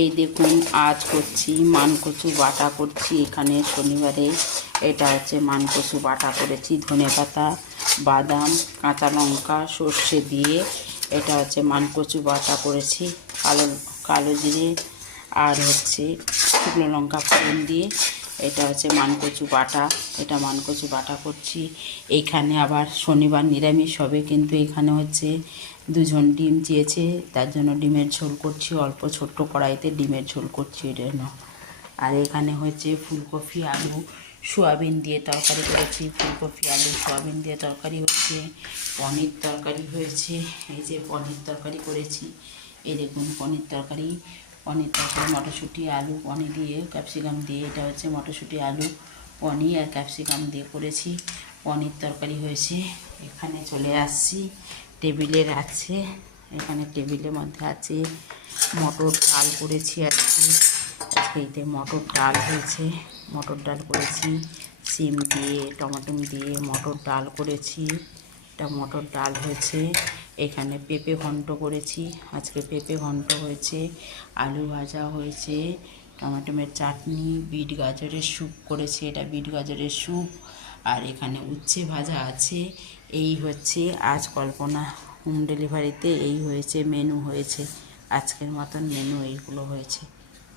এই দেখুন আজ করছি মানকচু বাটা করছি। এখানে শনিবারে এটা হচ্ছে মানকচু বাটা করেছি, ধনেপাতা, বাদাম, কাঁচা লঙ্কা, সর্ষে দিয়ে এটা হচ্ছে মানকচু বাটা করেছি। কালো কালো জিরে আর হচ্ছে শুকনো লঙ্কা ফোড়ন দিয়ে এটা হচ্ছে মানকচু বাটা। এটা মানকচু বাটা করছি। এইখানে আবার শনিবার নিরামিষ হবে, কিন্তু এখানে হচ্ছে দুজন ডিম চেয়েছে, তার জন্য ডিমের ঝোল করছি। অল্প ছোট্ট কড়াইতে ডিমের ঝোল করছি এর জন্য। আর এখানে হচ্ছে ফুলকপি আলু সোয়াবিন দিয়ে তরকারি করেছি। ফুলকপি আলু সোয়াবিন দিয়ে তরকারি হচ্ছে। পনির তরকারি হয়েছে, এই যে পনির তরকারি করেছি। এই দেখুন পনির তরকারি মটরশুঁটি আলু পনির দিয়ে ক্যাপসিকাম দিয়ে, এটা হচ্ছে মটরশুঁটি আলু পনির আর ক্যাপসিকাম দিয়ে করেছি। পনির তরকারি হয়েছে। এখানে চলে আসছি, টেবিলের আছে, এখানে টেবিলের মধ্যে আছে মটর ডাল করেছি। আজকে মটর ডাল হয়েছে, মটর ডাল করেছি সিম দিয়ে টমেটো দিয়ে মটর ডাল করেছি। এটা মটর ডাল হয়েছে। এখানে পেঁপে ঘন্ট করেছি, আজকে পেঁপে ঘন্ট হয়েছে। আলু ভাজা হয়েছে, টমেটোমের চাটনি, বিট গাজরের স্যুপ করেছি, এটা বিট গাজরের স্যুপ। আর এখানে উচ্ছে ভাজা আছে। এই হচ্ছে আজ কল্পনা হোম ডেলিভারিতে এই হয়েছে মেনু হয়েছে, আজকের মতন মেনু এইগুলো হয়েছে।